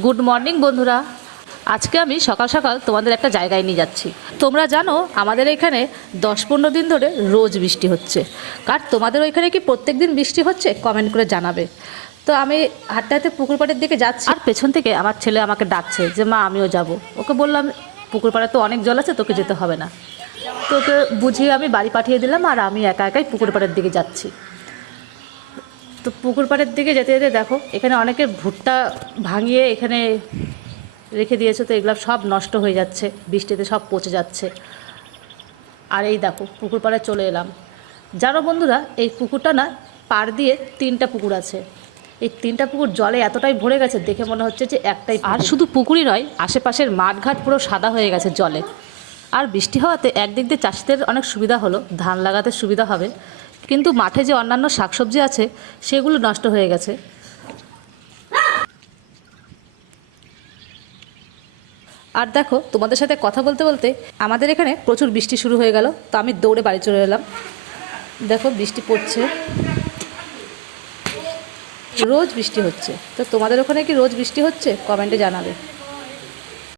Good morning বন্ধুরা। আজকে আমি সকাল সকাল তোমাদের একটা জায়গায় নিয়ে যাচ্ছি। তোমরা জানো, আমাদের এখানে দশ পনেরো দিন ধরে রোজ বৃষ্টি হচ্ছে। কার তোমাদের ওইখানে কি প্রত্যেক দিন বৃষ্টি হচ্ছে? কমেন্ট করে জানাবে। তো আমি হাঁটতে হাঁটতে পুকুর পাড়ের দিকে যাচ্ছি। আর পেছন থেকে আমার ছেলে আমাকে ডাকছে যে, মা, আমিও যাব। ওকে বললাম পুকুর পাড়ে তো অনেক জল আছে, তোকে যেতে হবে না। তো ওকে বুঝিয়ে আমি বাড়ি পাঠিয়ে দিলাম, আর আমি একা একাই পুকুর পাড়ের দিকে যাচ্ছি। তো পুকুর পাড়ের দিকে যেতে যেতে দেখো, এখানে অনেকের ভুট্টা ভাঙিয়ে এখানে রেখে দিয়েছে, তো এগুলো সব নষ্ট হয়ে যাচ্ছে, বৃষ্টিতে সব পচে যাচ্ছে। আর এই দেখো, পুকুর পাড়ে চলে এলাম। জানো বন্ধুরা, এই পুকুরটা না, পাড় দিয়ে তিনটা পুকুর আছে। এই তিনটা পুকুর জলে এতটাই ভরে গেছে, দেখে মনে হচ্ছে যে একটাই আর শুধু পুকুরই নয়, আশেপাশের মাঠঘাট পুরো সাদা হয়ে গেছে জলে। আর বৃষ্টি হওয়াতে একদিক দিয়ে চাষিদের অনেক সুবিধা হলো, ধান লাগাতে সুবিধা হবে। কিন্তু মাঠে যে অন্যান্য শাকসবজি আছে, সেগুলো নষ্ট হয়ে গেছে। আর দেখো, তোমাদের সাথে কথা বলতে বলতে আমাদের এখানে প্রচুর বৃষ্টি শুরু হয়ে গেল, তো আমি দৌড়ে বাড়ি চলে এলাম। দেখো, বৃষ্টি পড়ছে। রোজ বৃষ্টি হচ্ছে। তো তোমাদের ওখানে কি রোজ বৃষ্টি হচ্ছে? কমেন্টে জানাবে।